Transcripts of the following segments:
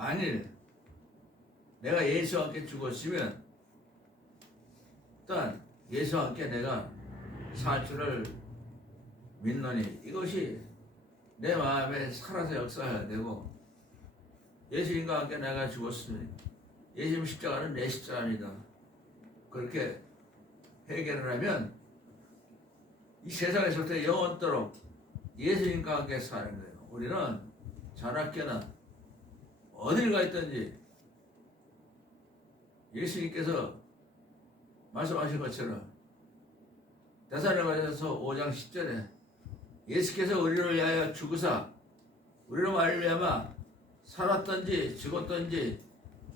만일 내가 예수와 함께 죽었으면 또한 예수와 함께 내가 살 줄을 믿노니 이것이 내 마음에 살아서 역사해야 되고, 예수님과 함께 내가 죽었으니 예수님 십자가는 내 십자가입니다. 그렇게 해결을 하면 이 세상에서부터 영원토록 예수님과 함께 사는 거예요. 우리는 자나깨나 어딜 가 있든지 예수님께서 말씀하신 것처럼 데살로니가서 5장 10절에 예수께서 우리를 위하여 죽으사 우리로 말미암아 살았든지 죽었든지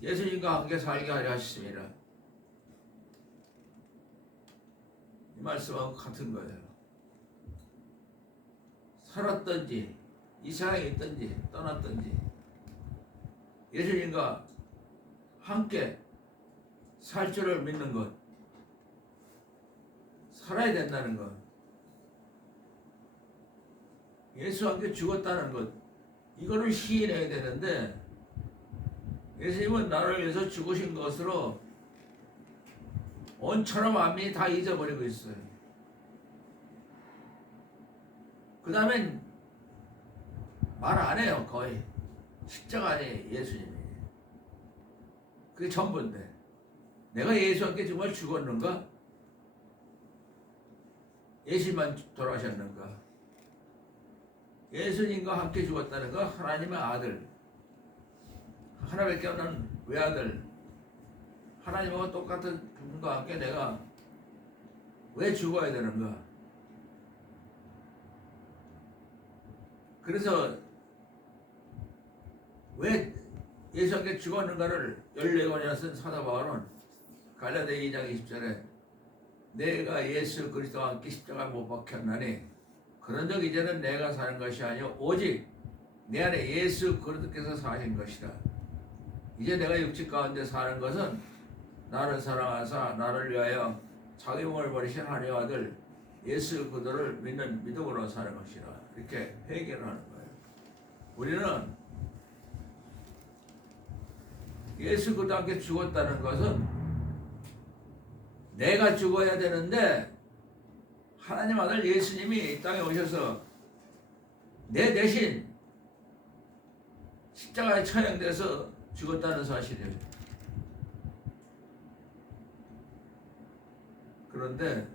예수님과 함께 살게 하려 하셨습니다. 이 말씀하고 같은 거예요. 살았든지 이 세상에 있든지 떠났든지 예수님과 함께 살 줄을 믿는 것, 살아야 된다는 것, 예수와 함께 죽었다는 것, 이거를 시인해야 되는데 예수님은 나를 위해서 죽으신 것으로 온 천하 만민이 다 잊어버리고 있어요. 그 다음엔 말 안 해요. 거의 십자가 안에 예수님이 그게 전부인데, 내가 예수와 함께 정말 죽었는가? 예수님만 돌아가셨는가? 예수님과 함께 죽었다는 거, 하나님의 아들, 하나밖에 없는 외아들, 하나님하고 똑같은 분과 함께 내가 왜 죽어야 되는가? 그래서 왜 예수와 함께 죽었는가를 14권이나 쓴 사도 바울은 갈라디아 2장 20절에 내가 예수 그리스도와 함께 십자가에 못 박혔나니 그런즉 이제는 내가 사는 것이 아니요 오직 내 안에 예수 그리스도께서 사신 것이라. 이제 내가 육체 가운데 사는 것은 나를 사랑하사 나를 위하여 자기 몸을 버리신 하나님의 아들 예수 그리스도를 믿는 믿음으로 사는 것이라. 이렇게 해결하는 거예요. 우리는 예수 그리스도와 함께 죽었다는 것은 내가 죽어야 되는데 하나님 아들 예수님이 이 땅에 오셔서 내 대신 십자가에 처형돼서 죽었다는 사실이에요. 그런데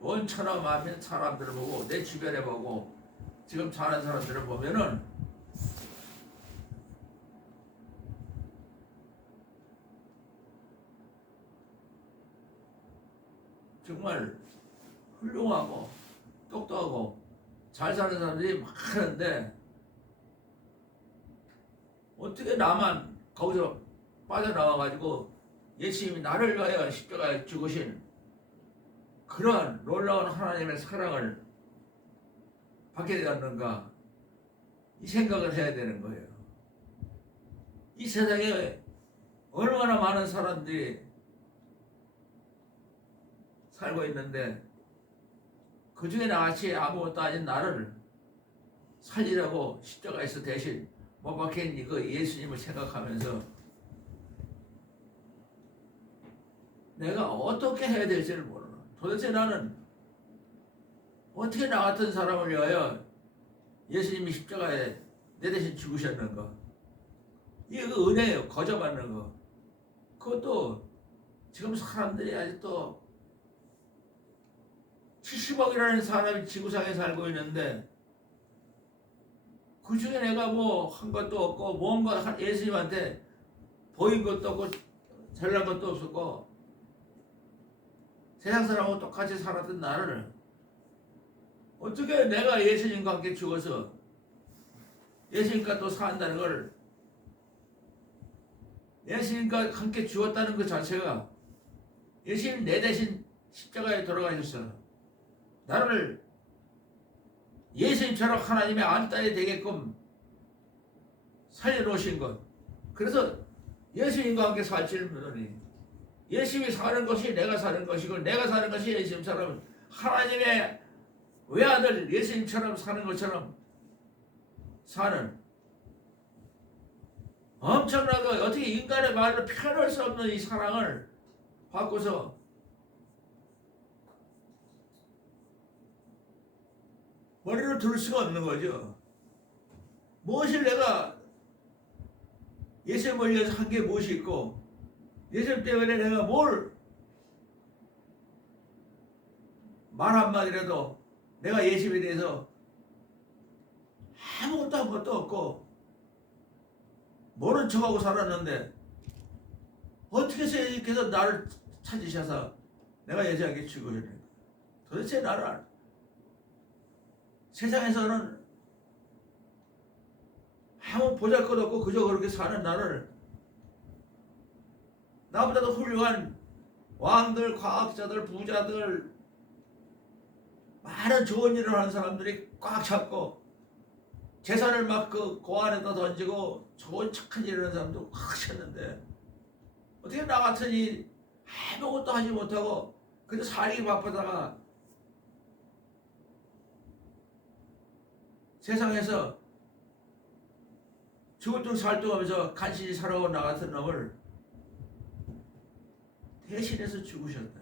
온 천하 만민 사람들을 보고 내 주변에 보고 지금 사는 사람들을 보면은 정말 훌륭하고 똑똑하고 잘 사는 사람들이 많은데 어떻게 나만 거기서 빠져나와가지고 예수님이 나를 위하여 십자가에 죽으신 그러한 놀라운 하나님의 사랑을 받게 되었는가, 이 생각을 해야 되는 거예요. 이 세상에 얼마나 많은 사람들이 살고 있는데 그 중에 나같이 아무것도 아닌 나를 살리라고 십자가에서 대신 못 박힌 이거 예수님을 생각하면서 내가 어떻게 해야 될지를 모르나. 도대체 나는 어떻게 나 같은 사람을 위하여 예수님이 십자가에 내 대신 죽으셨는가. 이게 그 은혜예요. 거저받는 거. 그것도 지금 사람들이 아직도 70억이라는 사람이 지구상에 살고 있는데 그 중에 내가 뭐 한 것도 없고 뭔가 예수님한테 보인 것도 없고 잘난 것도 없었고 세상 사람하고 똑같이 살았던 나를 어떻게 내가 예수님과 함께 죽어서 예수님과 또 산다는 걸, 예수님과 함께 죽었다는 것 자체가 예수님 내 대신 십자가에 돌아가셨어. 나를 예수님처럼 하나님의 안딸이 되게끔 살려놓으신 것. 그래서 예수님과 함께 살 줄 믿으니 예수님이 사는 것이 내가 사는 것이고 내가 사는 것이 예수님처럼 하나님의 외아들 예수님처럼 사는 것처럼 사는 엄청나게 어떻게 인간의 말로 표현할 수 없는 이 사랑을 받고서 머리를 둘 수가 없는 거죠. 무엇을 내가 예수님을 위해서 한 게 무엇이 있고 예수님 때문에 내가 뭘 말 한마디라도 내가 예수님에 대해서 아무것도 한 것도 없고 모른 척하고 살았는데 어떻게 해서 예수님께서 나를 찾으셔서 내가 예수님께 죽으셨는가. 도대체 나를 세상에서는 아무 보잘것없고 그저 그렇게 사는 나를 나보다도 훌륭한 왕들, 과학자들, 부자들 많은 좋은 일을 하는 사람들이 꽉 잡고 재산을 막 그 고안에다 던지고 좋은 착한 일을 하는 사람도 꽉 찼는데 어떻게 나 같으니 아무것도 하지 못하고 그저 살기 바쁘다가 세상에서 죽을 둥 살 둥 하면서 간신히 살아온 나 같은 놈을 대신해서 죽으셨다.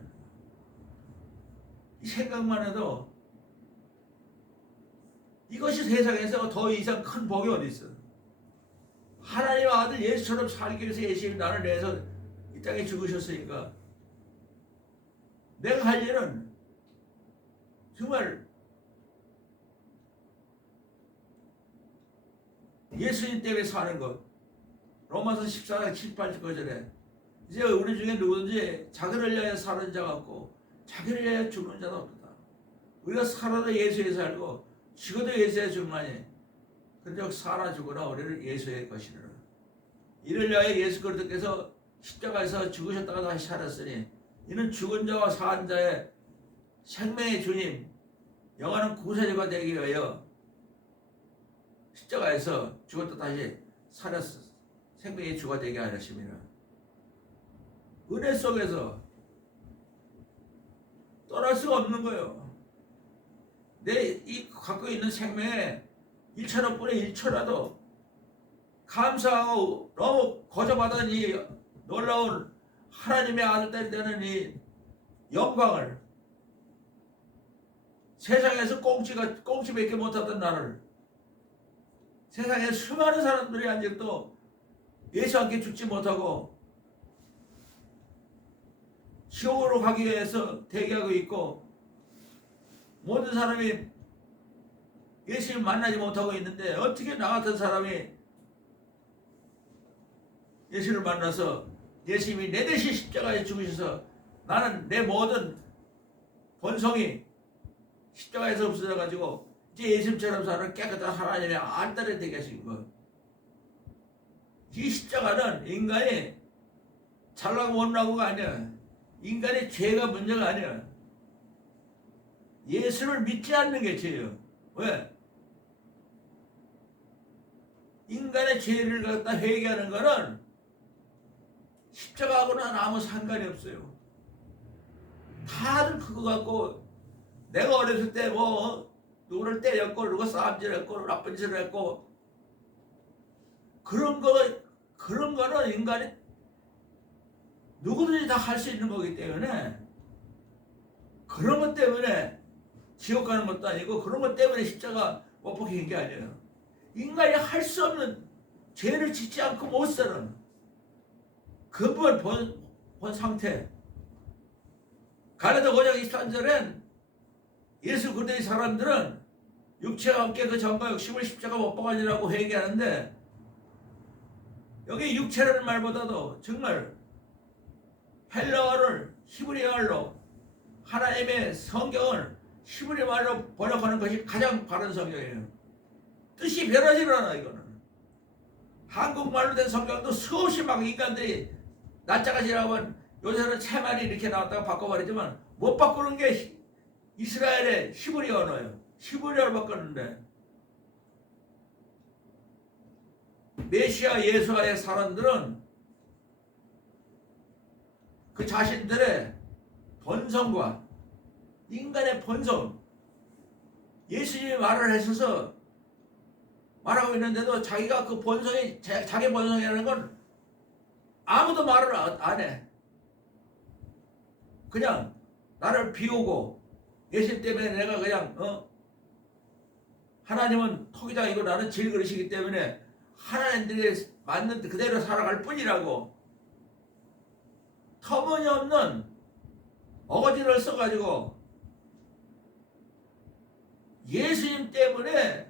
이 생각만 해도 이것이 세상에서 더 이상 큰 복이 어디 있어. 하나님의 아들 예수처럼 살기 위해서 예수님이 나를 내서 이 땅에 죽으셨으니까 내가 할 일은 정말 예수님 때문에 사는 것. 로마서 14장 7, 8절에 이제 우리 중에 누구든지 자기를 위하여 사는 자가 없고 자기를 위하여 죽는 자도 없다. 우리가 살아도 예수에 살고 죽어도 예수에 죽나니 그런즉 살아 죽으나 우리를 예수의 것이라. 이를 위하여 예수 그리스도께서 십자가에서 죽으셨다가 다시 살았으니 이는 죽은 자와 산 자의 생명의 주님 영원한 구세주가 되기 위하여 십자가에서 죽었다 다시 살았어 생명의 주가 되게 하셨습니다. 은혜 속에서 떠날 수가 없는 거예요. 내 이 갖고 있는 생명의 1,000억분의 1초라도 감사하고 너무 거저받은 이 놀라운 하나님의 아들들이 되는 이 영광을 세상에서 꽁치밖에 못하던 나를 세상에 수많은 사람들이 아직도 예수 함께 죽지 못하고 지옥으로 가기 위해서 대기하고 있고 모든 사람이 예수님 만나지 못하고 있는데 어떻게 나 같은 사람이 예수를 만나서 예수님이 내 대신 십자가에 죽으셔서 나는 내 모든 본성이 십자가에서 없어져 가지고 이제 예수님처럼 사는 깨끗한 하나님의 아들이 되게 하신 것. 이 십자가는 인간이 잘나고 못나고가 아니야. 인간의 죄가 문제가 아니야. 예수를 믿지 않는 게 죄예요. 왜? 인간의 죄를 갖다 회개하는 거는 십자가하고는 아무 상관이 없어요. 다들 그거 갖고 내가 어렸을 때 뭐 누구를 때렸고 누구 싸움질했고 나쁜 짓을 했고 그런 거는 인간이 누구든지 다 할 수 있는 거기 때문에 그런 것 때문에 지옥 가는 것도 아니고 그런 것 때문에 십자가 못 박힌 게 아니에요. 인간이 할 수 없는 죄를 짓지 않고 못 사는 근본 본 상태. 갈라디아 5장 23절엔 예수 그리스도의 사람들은 육체와 함께 그 전과 욕심을 십자가 못 박아지라고 회개하는데 여기 육체라는 말보다도 정말 헬라어를 히브리어로 하나님의 성경을 히브리 말로 번역하는 것이 가장 바른 성경이에요. 뜻이 변하지 않아. 이거는 한국말로 된 성경도 수없이 막 인간들이 낯짝아지라고 하면 요새는 채말이 이렇게 나왔다가 바꿔버리지만 못 바꾸는 게 이스라엘의 히브리 언어예요. 히브리어를 바꿨는데 메시아 예수와의 사람들은 그 자신들의 본성과 인간의 본성 예수님이 말을 하셔서 말하고 있는데도 자기가 그 본성이 자기 본성이라는 건 아무도 말을 안 해. 그냥 나를 비우고 예수 때문에 내가 그냥 하나님은 토기장이고 나는 질그릇이기 때문에 하나님들이 맞는 그대로 살아갈 뿐이라고 터무니없는 어거지를 써가지고 예수님 때문에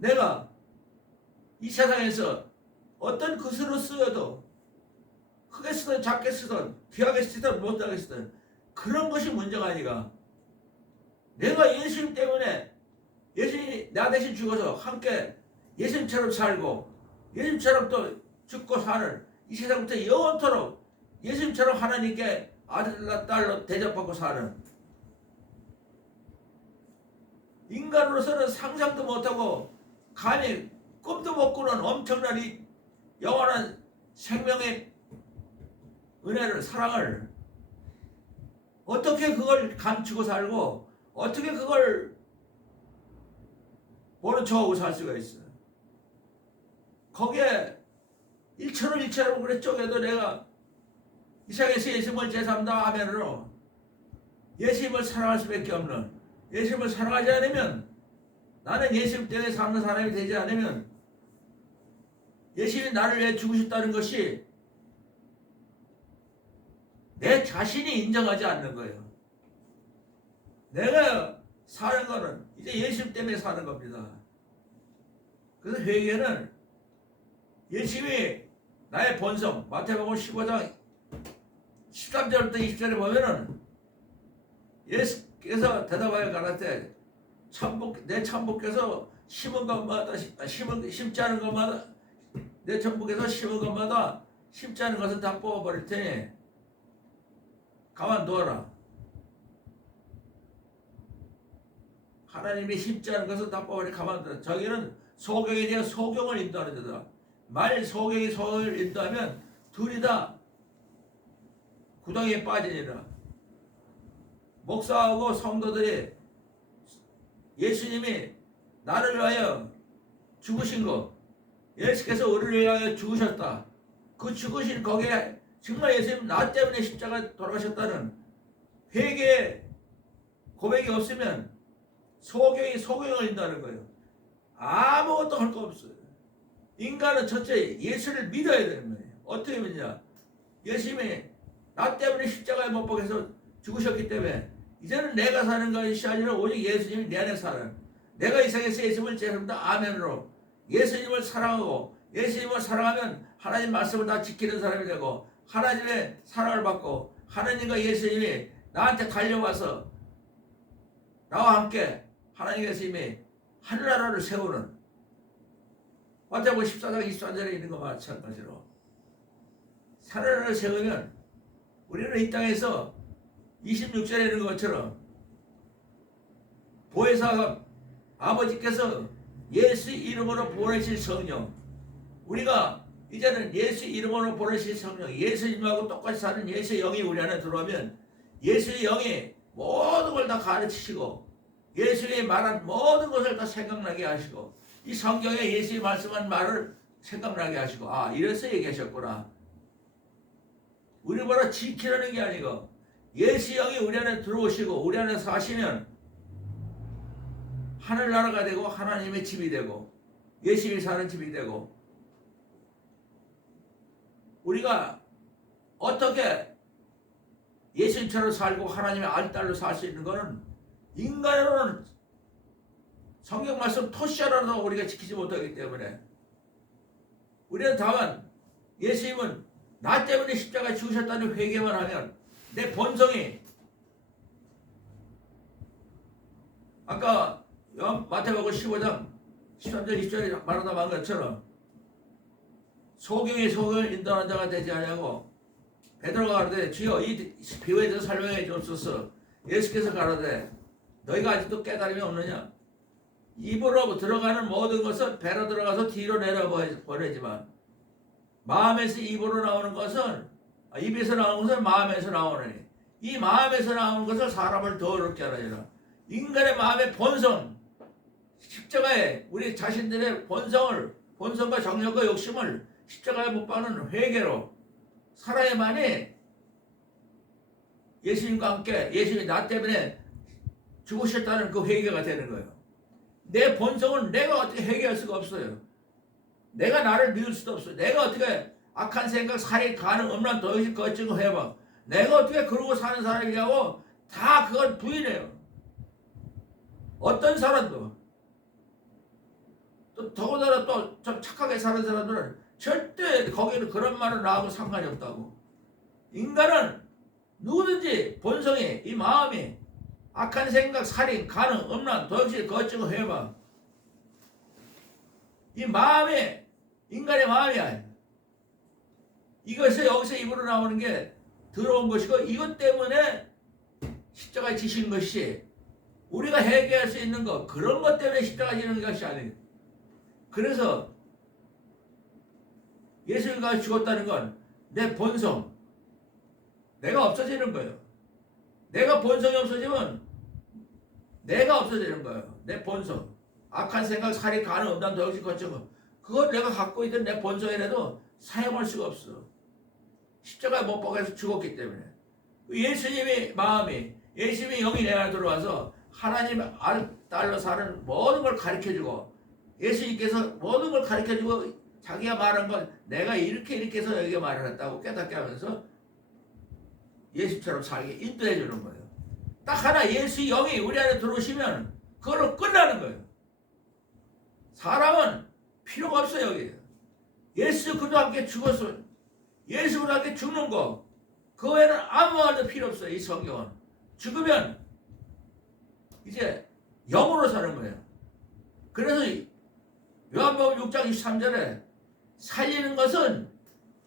내가 이 세상에서 어떤 것으로 쓰여도 크게 쓰든 작게 쓰든 귀하게 쓰든 못하게 쓰든 그런 것이 문제가 아니라 내가 예수님 때문에 예수님이 나 대신 죽어서 함께 예수님처럼 살고 예수님처럼 또 죽고 사는 이 세상부터 영원토록 예수님처럼 하나님께 아들과 딸로 대접받고 사는 인간으로서는 상상도 못하고 감히 꿈도 못 꾸는 엄청난 이 영원한 생명의 은혜를 사랑을 어떻게 그걸 감추고 살고 어떻게 그걸 모른 척하고 살 수가 있어. 거기에 일처럼 그래 쪼개도 내가 이 세상에서 예수님을 제3다 하면으로 예수님을 사랑할 수밖에 없는 예수님을 사랑하지 않으면 나는 예수님 때문에 사는 사람이 되지 않으면 예수님이 나를 위해 죽으셨다는 것이 내 자신이 인정하지 않는 거예요. 내가 사는 거는 이제 예수님 때문에 사는 겁니다. 그래서 회개는 예수님이 나의 본성 마태복음 15장 13절부터 20절에 보면은 예수께서 대답하여 가라사대 내 천부께서 심은 것마다 심지 않은 것마다 내 천부께서 심은 것마다 심지 않은 것은 다 뽑아버릴 테니 가만두어라. 하나님이 심지 않은 것은 다 뽑아버리 가만두어라. 저기는 소경에 대한 소경을 인도하는 데다. 만일 소경이 소경을 인도하면 둘이 다 구덩이에 빠지니라. 목사하고 성도들이 예수님이 나를 위하여 죽으신 거 예수께서 우리를 위하여 죽으셨다. 그 죽으신 거기에 정말 예수님 나 때문에 십자가 돌아가셨다는 회개의 고백이 없으면 소경이 소경을 인도하는 거예요. 아무것도 할 거 없어요. 인간은 첫째 예수를 믿어야 되는 거예요. 어떻게 믿냐? 예수님이 나 때문에 십자가에 못 박혀서 죽으셨기 때문에 이제는 내가 사는 것이 아니라 오직 예수님이 내 안에 사는 내가 이 세상에서 예수님을 제습니다. 아멘으로 예수님을 사랑하고 예수님을 사랑하면 하나님 말씀을 다 지키는 사람이 되고 하나님의 사랑을 받고 하나님과 예수님이 나한테 달려와서 나와 함께 하나님 예수님이 하늘나라를 세우는 마태복음 14장 24절에 있는 것과 마찬가지로 하늘나라를 세우면 우리는 이 땅에서 26절에 있는 것처럼 보혜사 아버지께서 예수 이름으로 보내실 성령 우리가 이제는 예수 이름으로 보내실 성령 예수님하고 똑같이 사는 예수의 영이 우리 안에 들어오면 예수의 영이 모든 걸 다 가르치시고 예수님이 말한 모든 것을 다 생각나게 하시고 이 성경에 예수님이 말씀한 말을 생각나게 하시고 아 이래서 얘기하셨구나. 우리 바로 지키려는 게 아니고 예수 영이 우리 안에 들어오시고 우리 안에 사시면 하늘나라가 되고 하나님의 집이 되고 예수님이 사는 집이 되고 우리가 어떻게 예수님처럼 살고 하나님의 아들딸로 살 수 있는 것은 인간으로는 성경 말씀 토시하라도 우리가 지키지 못하기 때문에 우리는 다만 예수님은 나 때문에 십자가에 죽으셨다는 회개만 하면 내 본성이 아까 마태복음 15장 13절 20절에 말하다 만 것처럼 소경이 소경을 인도하는 자가 되지 아니하고 베드로가 가라되 주여 이 비유에 대해서 설명해 주옵소서. 예수께서 가라되 너희가 아직도 깨달음이 없느냐? 입으로 들어가는 모든 것은 배로 들어가서 뒤로 내려보내지만 마음에서 입으로 나오는 것은 입에서 나오는 것은 마음에서 나오느니 이 마음에서 나오는 것을 사람을 더럽게 하느니라. 인간의 마음의 본성 십자가에 우리 자신들의 본성과 정욕과 욕심을 십자가에 못 박는 회개로 살아야만이 예수님과 함께 예수님이 나 때문에 죽으셨다는 그 회개가 되는 거예요. 내 본성은 내가 어떻게 회개할 수가 없어요. 내가 나를 미울 수도 없어요. 내가 어떻게 악한 생각, 살인, 간음, 음란, 도의식, 거짓을 해봐. 내가 어떻게 그러고 사는 사람이냐고 다 그건 부인해요. 어떤 사람도 또 더군다나 또 좀 착하게 사는 사람들은 절대 거기는 그런 말은 나하고 상관이 없다고. 인간은 누구든지 본성이 이 마음이 악한 생각, 살인, 간음, 음란, 도의식, 거짓을 해봐. 이 마음이 인간의 마음이야. 이것이 여기서 입으로 나오는 게 더러운 것이고 이것 때문에 십자가에 지신 것이 우리가 해결할 수 있는 것 그런 것 때문에 십자가에 지는 것이 아니에요. 그래서 예수님과 죽었다는 건 내 본성 내가 없어지는 거예요. 내가 본성이 없어지면 내가 없어지는 거예요. 내 본성 악한 생각, 살인, 간음, 음란, 도의식, 거짓 그걸 내가 갖고 있던 내 본성이라도 사용할 수가 없어. 십자가에 못 박아서 죽었기 때문에. 예수님의 마음이 예수님의 영이 내 안에 들어와서 하나님 딸로 사는 모든 걸 가르쳐주고 예수님께서 모든 걸 가르쳐주고 자기가 말한 건 내가 이렇게 해서 여기에 말을 했다고 깨닫게 하면서 예수처럼 살게 인도해 주는 거예요. 딱 하나 예수의 영이 우리 안에 들어오시면 그걸로 끝나는 거예요. 사람은 필요가 없어요. 여기 예수 그도 함께 죽었어. 예수 그도 함께 죽는 거 그 외에는 아무 말도 필요 없어요. 이 성경은 죽으면 이제 영으로 사는 거예요. 그래서 요한복음 6장 23절에 살리는 것은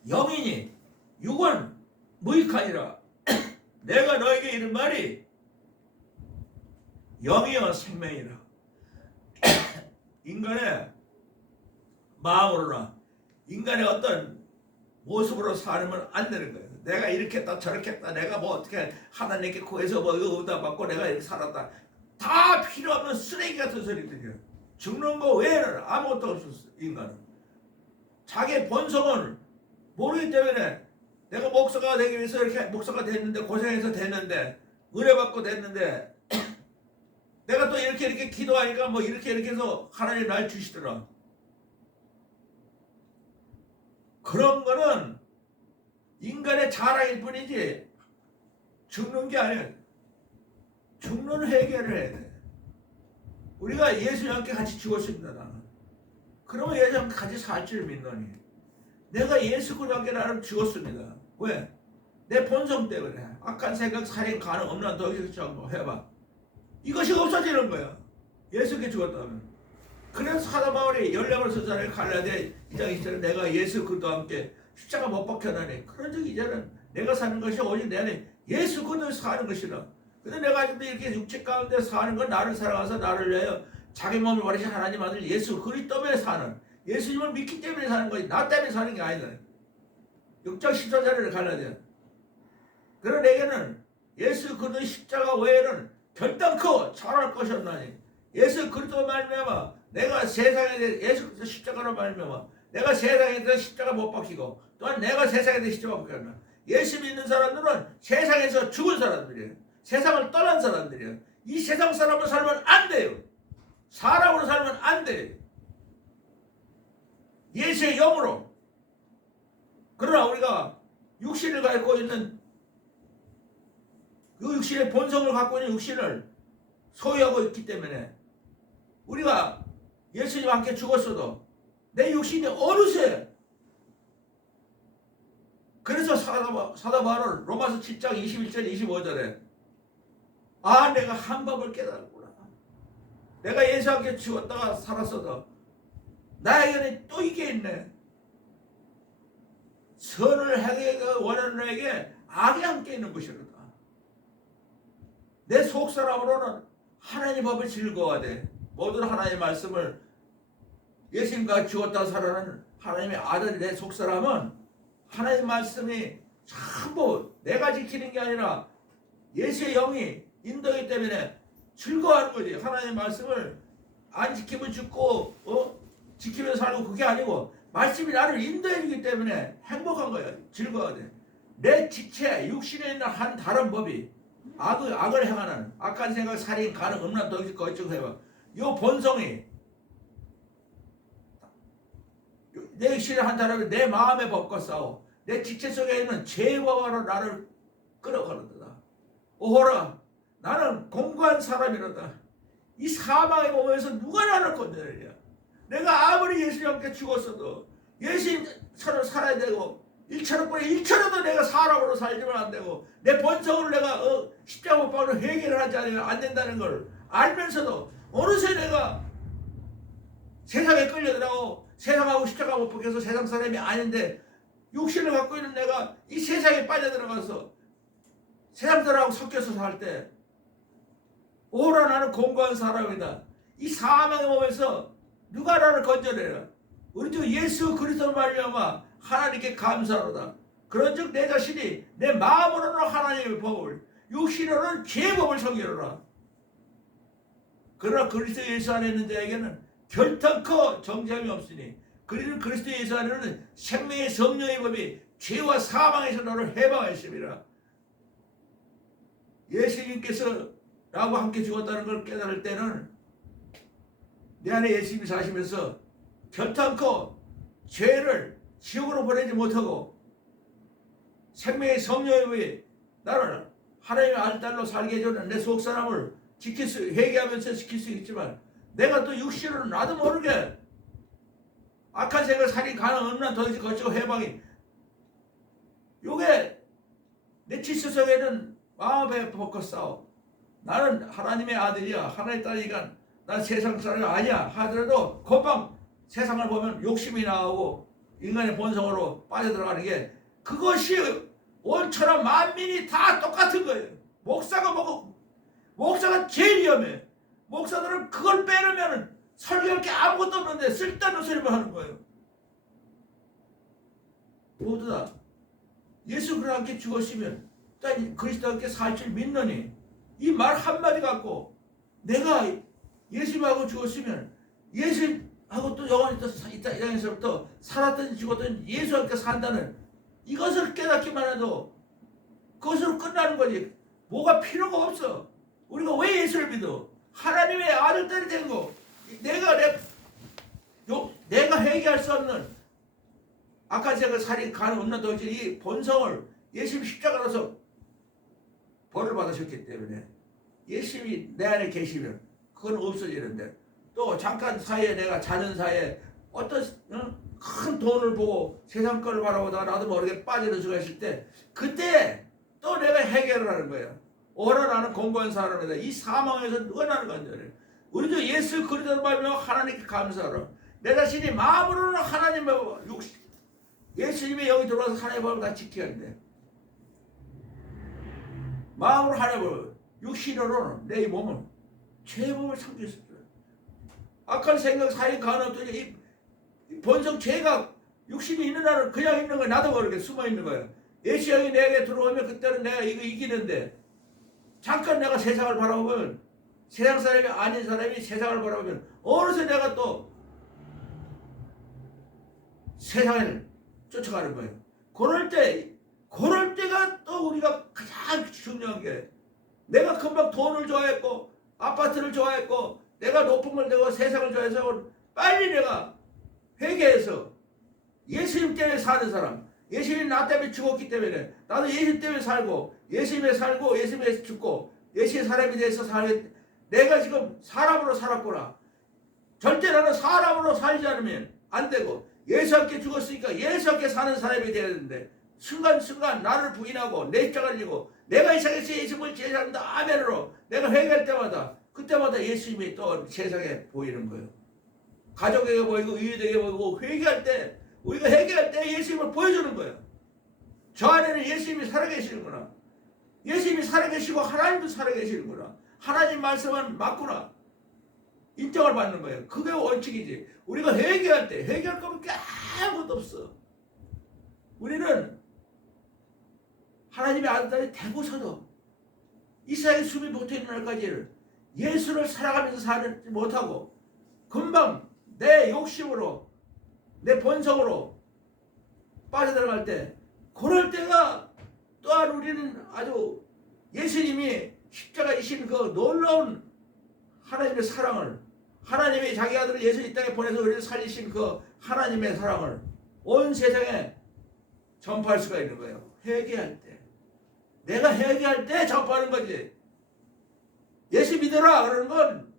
영이니 육은 무익하니라. 내가 너에게 이른 말이 영이여 생명이라. 인간의 마음으로나 인간의 어떤 모습으로 살면 안 되는 거예요. 내가 이렇게 했다 저렇게 했다 내가 뭐 어떻게 하나님께 구해서 뭐 이거 얻어받고 내가 이렇게 살았다 다 필요 없는 쓰레기 같은 소리들이에요. 죽는 거 외에는 아무것도 없었어. 인간은 자기 본성은 모르기 때문에 내가 목사가 되기 위해서 이렇게 목사가 됐는데 고생해서 됐는데 은혜 받고 됐는데 내가 또 이렇게 기도하니까 뭐 이렇게 해서 하나님 날 주시더라. 그런 거는 인간의 자랑일 뿐이지 죽는 게 아니야. 죽는 회개를 해야 돼. 우리가 예수님과 함께 같이 죽었습니다. 나는. 그러면 예수님과 같이 살 줄 믿노니 내가 예수 그리스도와 함께 나는 죽었습니다. 왜? 내 본성 때문에 악한 생각, 살인, 간음, 음란, 도의식 해봐. 이것이 없어지는 거야. 예수께 죽었다면. 그래서 사도 바울이 14번 서자를 갈라디아 2장 20절에 내가 예수 그리스도와 함께 십자가 못 박혀나니 그런 적 이제는 내가 사는 것이 오직 내 안에 예수 그리스도에 사는 것이라. 근데 내가 아직도 이렇게 육체 가운데 사는 건 나를 사랑하사 나를 위하여 자기 몸을 버리신 하나님 아들 예수 그리스도 때문에 사는 예수님을 믿기 때문에 사는 거지 나 때문에 사는 게 아니다. 6장 14절을 갈라디아. 그러나 내게는 예수 그리스도의 십자가 외에는 결단코 잘할 것이 없나니 예수 그리스도 말미암아 내가 세상에 대해 예수 그리스도 십자가로 말미암아 내가 세상에 대해서 십자가 못 박히고 또한 내가 세상에 대해서 십자가 못 박혔나. 예수 믿는 사람들은 세상에서 죽은 사람들이에요. 세상을 떠난 사람들이에요. 이 세상 사람으로 살면 안 돼요. 사람으로 살면 안 돼요. 예수의 영으로. 그러나 우리가 육신을 갖고 있는 그 육신의 본성을 갖고 있는 육신을 소유하고 있기 때문에 우리가 예수님과 함께 죽었어도 내 육신이 어느새 그래서 사도 바울은 로마서 7장 21절 25절에 내가 한 법을 깨달았구나. 내가 예수와 함께 죽었다가 살았어도 나에게는 또 이게 있네. 선을 하기 원하는 나에게 악이 함께 있는 것이로다. 내 속사람으로는 하나님 법을 즐거워하되 모든 하나님의 말씀을 예수님과 죽었다 살아나는 하나님의 아들 내 속사람은 하나님의 말씀이 전부 내가 지키는 게 아니라 예수의 영이 인도하기 때문에 즐거워하는 거지. 하나님의 말씀을 안 지키면 죽고 지키면 살고 그게 아니고 말씀이 나를 인도해 주기 때문에 행복한 거예요. 즐거워야 돼. 내 지체 육신에 있는 한 다른 법이 악을 행하는 악한 생각, 살인, 간음, 음란, 도둑질, 거짓, 해봐. 요 본성이 내 육신에 한 다른 내 마음의 법과 싸워 내 지체 속에 있는 죄의 법으로 나를 끌어가는다. 오호라 나는 공고한 사람이로다. 이 사망의 몸에서 누가 나를 건져내냐. 내가 아무리 예수님 함께 죽었어도 예수님처럼 살아야 되고 일처럼뿐이 일처럼도 내가 사람으로 살지만 안 되고 내 본성으로 내가 십자가 못 박으로 회개를 하지 않으면 안 된다는 걸 알면서도 어느새 내가 세상에 끌려들어가고 세상하고 십자가 못 박혀서 세상 사람이 아닌데 육신을 갖고 있는 내가 이 세상에 빠져들어가서 세상 사람하고 섞여서 살 때 오라 나는 공고한 사람이다. 이 사망의 몸에서 누가 나를 건져내라. 우리 주 예수 그리스도 말미암아 하나님께 감사하노다. 그런즉 내 자신이 내 마음으로는 하나님의 법을 육신으로는 죄의 법을 섬기노라. 그러나 그리스도 예수 안에 있는 자에게는 결단코 정죄함이 없으니 그리는 그리스도 예수 안에는 생명의 성령의 법이 죄와 사망에서 너를 해방하십니다. 예수님께서 나하고 함께 죽었다는 걸 깨달을 때는 내 안에 예수님이 사시면서 결단코 죄를 지옥으로 보내지 못하고 생명의 성령의 법이 나를 하나님의 아들딸로 살게 해주는 내 속사람을 회개하면서 지킬 수 있지만 내가 또 육신으로 나도 모르게 악한 생각, 살인, 간음, 음란, 도둑질, 거짓, 해방이 요게 내 지체 속에는 마음의 법과 싸워. 나는 하나님의 아들이야. 하나님의 딸이니까 난 세상 사람이 아니야 하더라도 금방 세상을 보면 욕심이 나오고 인간의 본성으로 빠져들어가는 게 그것이 온천한 만민이 다 똑같은 거예요. 목사가 제일 위험해. 목사들은 그걸 빼놓으면 설교할 게 아무것도 없는데 쓸데없는 소리만 하는 거예요. 모두 다 예수 그리스도와 함께 죽었으면 그리스도와 함께 살 줄 믿느니 이 말 한마디 갖고 내가 예수님하고 죽었으면 예수하고 또 영원히 또 이 땅에서부터 살았든 죽었든 예수와 함께 산다는 이것을 깨닫기만 해도 그것으로 끝나는 거지. 뭐가 필요가 없어. 우리가 왜 예수를 믿어? 하나님의 아들딸이 된 거. 내가 회개할 수 없는 악한 생각, 살인, 간음, 음란, 도둑질 이 본성을 예수님 십자가로서 벌을 받으셨기 때문에 예수님이 내 안에 계시면 그건 없어지는데 또 잠깐 사이에 내가 자는 사이에 어떤 큰 돈을 보고 세상 걸 바라보다가 나도 모르게 빠지는 수가 있을 때 그때 또 내가 해결을 하는 거야. 오라 나는 공고한 사람이다. 이 사망에서 누가 나를 건져내. 우리도 예수 그리스도 말미암아 하나님께 감사하라. 내 자신이 마음으로는 하나님의 예수님의 영이 들어와서 하나님의 법을 다 지켜야 돼. 마음으로 하나님의 법을 육신으로는 내 몸은 죄의 법을 삼켰을 거야. 악한 생각, 살인, 간음, 이 본성 죄가 육신이 있는 한은 그냥 있는 거야. 나도 모르게 숨어 있는 거야. 예수 영이 내게 들어오면 그때는 내가 이거 이기는데 잠깐 내가 세상을 바라보면 세상 사람이 아닌 사람이 세상을 바라보면 어느새 내가 또 세상을 쫓아가는 거예요. 그럴 때가 또 우리가 가장 중요한 게 내가 금방 돈을 좋아했고 아파트를 좋아했고 내가 높은 걸 되고 세상을 좋아해서 빨리 내가 회개해서 예수님 때문에 사는 사람, 예수님이 나 때문에 죽었기 때문에 나도 예수님 때문에 살고 예수님에 살고 예수님에 죽고 예수의 사람이 돼서 살겠. 내가 지금 사람으로 살았구나. 절대 나는 사람으로 살지 않으면 안 되고 예수 함께 죽었으니까 예수 함께 사는 사람이 되어야 되는데 순간순간 나를 부인하고 내 입장을 지고 내가 이 세상에서 예수님을 제사한다 아멘으로 내가 회개할 때마다 그때마다 예수님이 또 세상에 보이는 거예요. 가족에게 보이고 이웃에게 보이고 회개할 때 우리가 회개할 때 예수님을 보여주는 거예요. 저 안에는 예수님이 살아계시는구나. 예수님이 살아계시고 하나님도 살아계시는구나. 하나님 말씀은 맞구나. 인정을 받는 거예요. 그게 원칙이지. 우리가 회개할 때 회개할 거면 아무것도 없어. 우리는 하나님의 아들들이 되고서도 이 세상에 숨이 붙어있는 날까지는 예수를 살아가면서 살지 못하고 금방 내 욕심으로 내 본성으로 빠져들어갈 때, 그럴 때가 또한 우리는 아주 예수님이 십자가이신 그 놀라운 하나님의 사랑을, 하나님이 자기 아들을 예수 이 땅에 보내서 우리를 살리신 그 하나님의 사랑을 온 세상에 전파할 수가 있는 거예요. 회개할 때, 내가 회개할 때 전파하는 거지. 예수 믿어라 그러는 건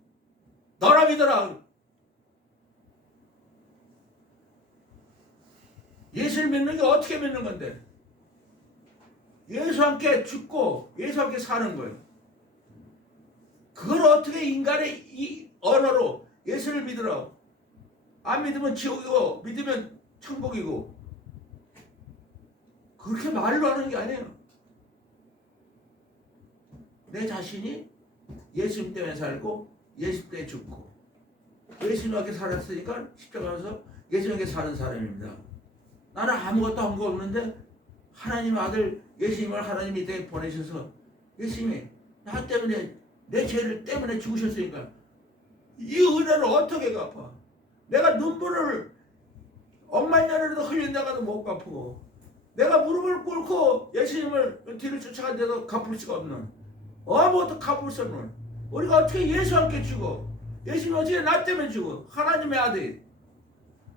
너나 믿어라. 예수를 믿는 게 어떻게 믿는 건데? 예수와 함께 죽고 예수와 함께 사는 거예요. 그걸 어떻게 인간의 이 언어로 예수를 믿으라. 안 믿으면 지옥이고 믿으면 천국이고, 그렇게 말로 하는 게 아니에요. 내 자신이 예수님 때문에 살고 예수님 때문에 죽고 예수님과 함께 살았으니까 십자가에서 예수님과 사는 사람입니다. 나는 아무것도 한 거 없는데 하나님 아들 예수님을 하나님이 이 땅에 보내셔서 예수님이 나 때문에 내 죄를 때문에 죽으셨으니까 이 은혜를 어떻게 갚아? 내가 눈물을 억만 년이라도 흘린다가도 못 갚고, 내가 무릎을 꿇고 예수님을 뒤를 쫓아간데도 갚을 수가 없는, 아무것도 갚을 수 없는 우리가 어떻게 예수와 함께 죽어? 예수님 어떻게 나 때문에 죽어? 하나님의 아들,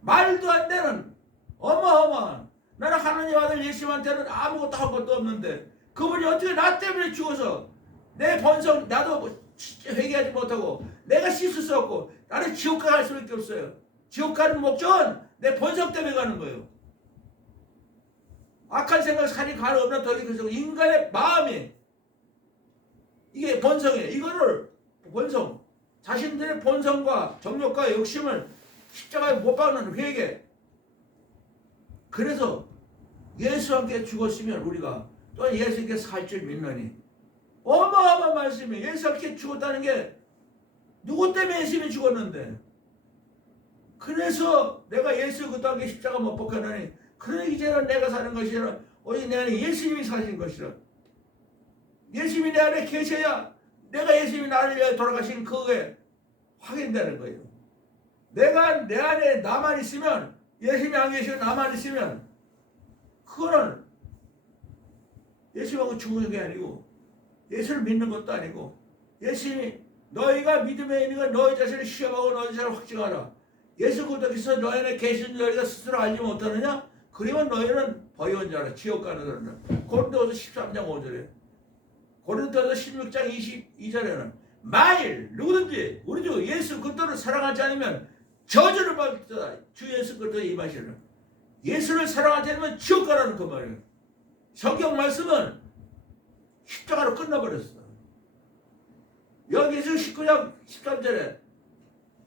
말도 안 되는 어마어마한, 나는 하나님 아들 예수님한테는 아무것도 한 것도 없는데 그분이 어떻게 나 때문에 죽어서 내 본성, 나도 회개하지 못하고 내가 씻을 수 없고 나는 지옥 갈 수밖에 없어요. 지옥 가는 목적은 내 본성 때문에 가는 거예요. 악한 생각, 살인, 가는 없는 덕이 그래서 인간의 마음이, 이게 본성이에요. 이거를 본성, 자신들의 본성과 정욕과 욕심을 십자가에 못 박는 회개. 그래서 예수와 함께 죽었으면 우리가 또 예수께 살 줄 믿느니, 어마어마한 말씀이, 예수와 함께 죽었다는 게 누구 때문에 예수님이 죽었는데, 그래서 내가 예수 그 땅에 십자가 못 박혔느니 그러니 이제는 내가 사는 것이 아니라 오직 내 안에 예수님이 사신 것이라. 예수님이 내 안에 계셔야 내가 예수님이 나를 위해 돌아가신 그게 확인되는 거예요. 내가 내 안에 나만 있으면, 예수님이 안 계시고 나만 있으면 그거는 예수님하고 죽는 게 아니고 예수를 믿는 것도 아니고, 예수님이 너희가 믿음에 있는 건 너희 자신을 시험하고 너희 자신을 확증하라. 예수 그리스도께서 너희 안에 계신 너희가 스스로 알지 못하느냐? 그러면 너희는 버리온 자라, 지옥 가는 자라. 고린도서 13장 5절에, 고린도서 16장 22절에는 만일 누구든지 우리 주 예수 그리스도를 사랑하지 않으면 저주를 받을 자다. 주 예수 그리스도에 임하시라. 예수를 사랑하지 않으면 지옥 가라는 그 말이에요. 성경 말씀은 십자가로 끝나버렸어. 여기서 19장 13절에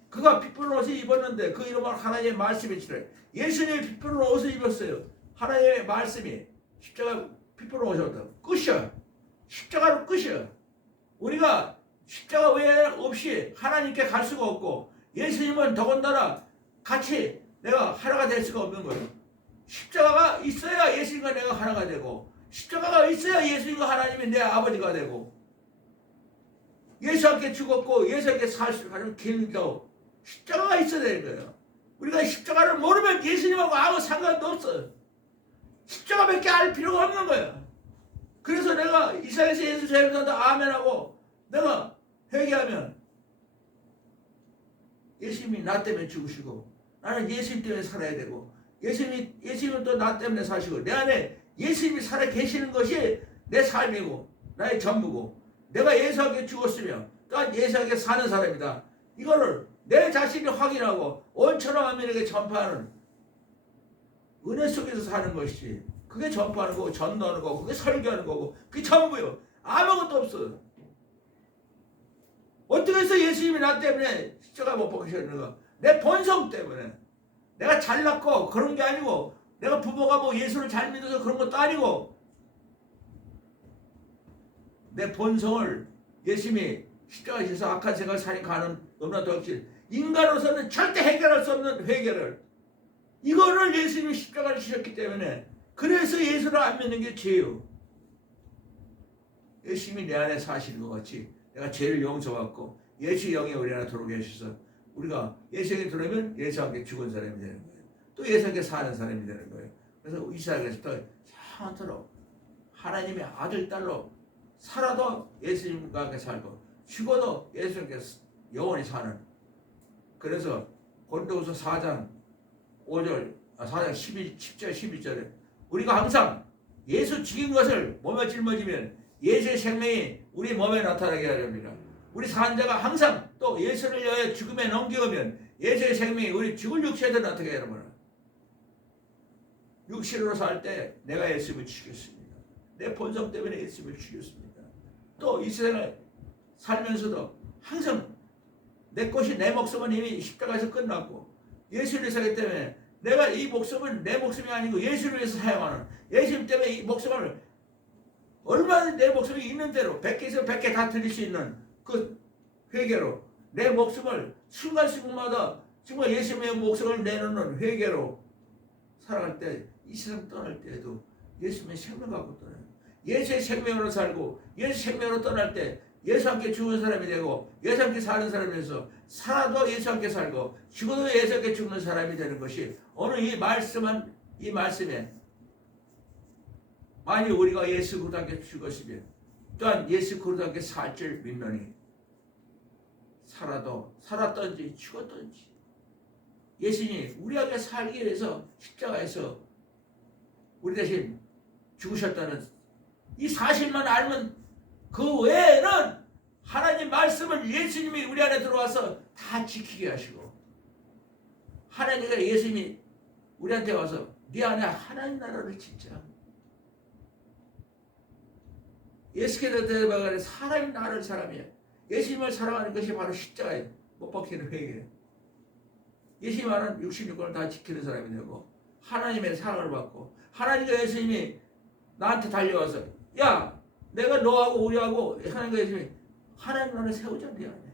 그가 핏부른 옷을 입었는데 그 이름은 하나님의 말씀이시라. 예수님이 핏부른 옷을 입었어요. 하나님의 말씀이 십자가 핏부른 옷이었다. 끝이야. 십자가로 끝이야. 우리가 십자가 외에 없이 하나님께 갈 수가 없고, 예수님은 더군다나 같이 내가 하나가 될 수가 없는 거예요. 십자가가 있어야 예수님과 내가 하나가 되고, 십자가가 있어야 예수님과 하나님이 내 아버지가 되고, 예수와 함께 죽었고 예수와 함께 살 수 있는 길도 십자가가 있어야 되는 거예요. 우리가 십자가를 모르면 예수님하고 아무 상관도 없어요. 십자가밖에 알 필요가 없는 거예요. 그래서 내가 이사야서 예수 죄인다 아멘하고 내가 회개하면 예수님이 나 때문에 죽으시고 나는 예수님 때문에 살아야 되고, 예수님은 또 나 때문에 사시고, 내 안에 예수님이 살아 계시는 것이 내 삶이고 나의 전부고, 내가 예수에게 죽었으며 또한 예수에게 사는 사람이다. 이거를 내 자신이 확인하고 온천하 만민에게 전파하는 은혜 속에서 사는 것이, 그게 전파하는 거고 전도하는 거고 그게 설교하는 거고 그게 전부요. 아무것도 없어. 어떻게 해서 예수님이 나 때문에 십자가 못 박히셨는가? 내 본성 때문에. 내가 잘났고 그런 게 아니고, 내가 부모가 뭐 예수를 잘 믿어서 그런 것도 아니고, 내 본성을 예수님이 십자가에서 악한 생각, 살인, 가는, 음란, 도둑질, 인간으로서는 절대 해결할 수 없는 회개를, 이거를 예수님이 십자가를 지셨기 때문에, 그래서 예수를 안 믿는 게 죄요. 예수님이 내 안에 사시는 것 같이 내가 죄를 용서받고 예수 영이 우리 안에 들어오게 하셔서 우리가 예수에게 들어오면 예수와 함께 죽은 사람이 되는 거예요. 또 예수와 함께 사는 사람이 되는 거예요. 그래서 이스라엘에서부터 영원토록 하나님의 아들 딸로 살아도 예수님과 함께 살고 죽어도 예수님께 영원히 사는. 그래서 고린도후서 4장 5절 4장 10절 11절에 우리가 항상 예수 죽인 것을 몸에 짊어지면 예수의 생명이 우리 몸에 나타나게 하렵니다. 우리 산자가 항상 또 예수를 위하여 죽음에 넘겨오면 예수의 생명이 우리 죽을 육체에 나타나게 하렵니다. 육신으로 살 때 내가 예수님을 죽였습니다. 내 본성 때문에 예수님을 죽였습니다. 또 이 세상을 살면서도 항상 내 것이 내 목숨은 이미 십자가에서 끝났고 예수를 위해서 하기 때문에 내가 이 목숨은 내 목숨이 아니고 예수를 위해서 사용하는 예수님 때문에 이 목숨을 얼마나 내 목숨이 있는 대로 100개에서 100개 다 드릴 수 있는 그 회개로 내 목숨을 순간순간마다 정말 예수님의 목숨을 내놓는 회개로 살아갈 때 이 세상 떠날 때에도 예수님의 생명 갖고 떠나요. 예수의 생명으로 살고 예수 생명으로 떠날 때 예수와 함께 죽은 사람이 되고 예수와 함께 사는 사람이 돼서 살아도 예수와 함께 살고 죽어도 예수와 함께 죽는 사람이 되는 것이 오늘 이 말씀에 만일 우리가 예수 그리스도와 함께 죽었으면 또한 예수 그리스도와 함께 살 줄 믿노니 살았던지 죽었던지 예수님이 우리에게 살기 위해서 십자가에서 우리 대신 죽으셨다는 이 사실만 알면 그 외에는 하나님 말씀을 예수님이 우리 안에 들어와서 다 지키게 하시고 하나님과 예수님이 우리한테 와서 네 안에 하나님 나라를 짓자. 예수께서 대답하기를 사람이 나를 사람이야. 예수님을 사랑하는 것이 바로 십자가에 못 박히는 회개예요. 예수님 말은 66권을 다 지키는 사람이 되고 하나님의 사랑을 받고 하나님과 예수님이 나한테 달려와서 야 내가 너하고 우리하고 하나님과 예수님이 하나님 나라를 세우자 네 안에.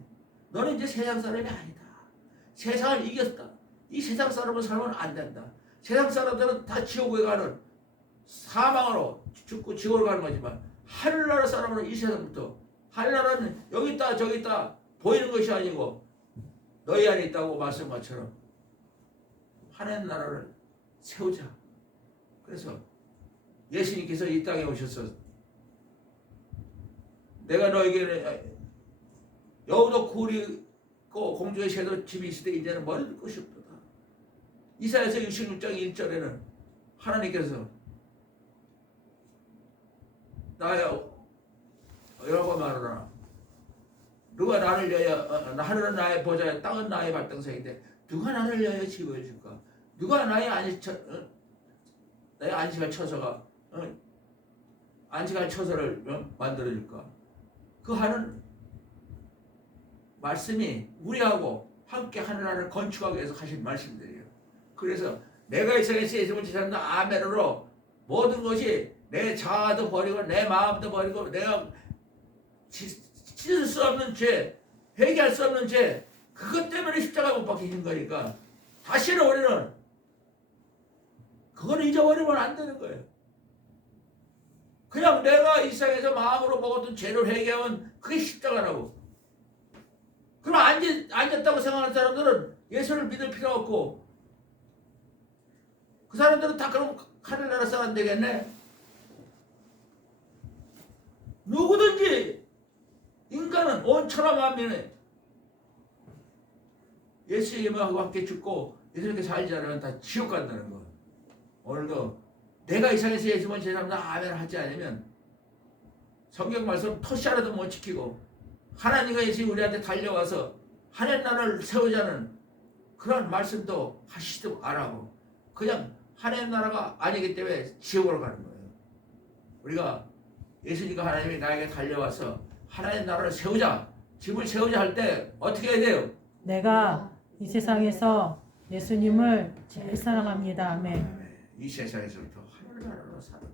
너는 이제 세상 사람이 아니다. 세상을 이겼다. 이 세상 사람은 살면 안 된다. 세상 사람들은 다 지옥에 가는 사망으로 죽고 지옥으로 가는 거지만 하늘나라 사람은 이 세상부터 하늘나라는 여기 있다 저기 있다 보이는 것이 아니고 너희 안에 있다고 말씀한 것처럼 하나님 나라를 세우자. 그래서 예수님께서 이 땅에 오셔서 내가 너에게 여우도 굴이 있고 공중의 새도 집이 있을 때 이제는 머리를 것이 없도다. 이사야서 66장 1절에는 하나님께서 나야 여라고 말하라. 누가 나를 위하여 하늘은 나의 보좌 땅은 나의 발등상인데 누가 나를 위하여 집을 줄까? 누가 나의 안식할 처소가 안식할 처소를 만들어줄까? 그 하는 말씀이 우리하고 함께 하늘나라를 건축하기 위해서 하신 말씀들이에요. 그래서 내가 이 세상에서 예수님을 지향한다 아멘으로 모든 것이 내 자아도 버리고 내 마음도 버리고 내가 찢을 수 없는 죄, 회개할 수 없는 죄, 그것 때문에 십자가 못 박히신 거니까 다시는 우리는 그걸 잊어버리면 안 되는 거예요. 그냥 내가 이 세상에서 마음으로 먹었던 죄를 회개하면 그게 십자가라고. 그럼 앉았다고 생각하는 사람들은 예수를 믿을 필요 없고 그 사람들은 다 그럼 하늘나라 사람 되겠네. 누구든지 인간은 온 천하 만민에 예수의 이름하고 함께 죽고 예수님께 살지 않으면 다 지옥 간다는 거. 오늘도 내가 이 세상에서 예수만 제사합니다 아멘 하지 않으면 성경 말씀 토시 하나도 못 지키고 하나님과 예수님이 우리한테 달려와서 하나님 나라를 세우자는 그런 말씀도 하시지도 안 하고 그냥 하나님 나라가 아니기 때문에 지옥으로 가는 거예요. 우리가 예수님과 하나님이 나에게 달려와서 하나님 나라를 세우자, 집을 세우자 할 때 어떻게 해야 돼요? 내가 이 세상에서 예수님을 제일 사랑합니다. 아멘. 이 세상에서부터 하나님 나라로 사는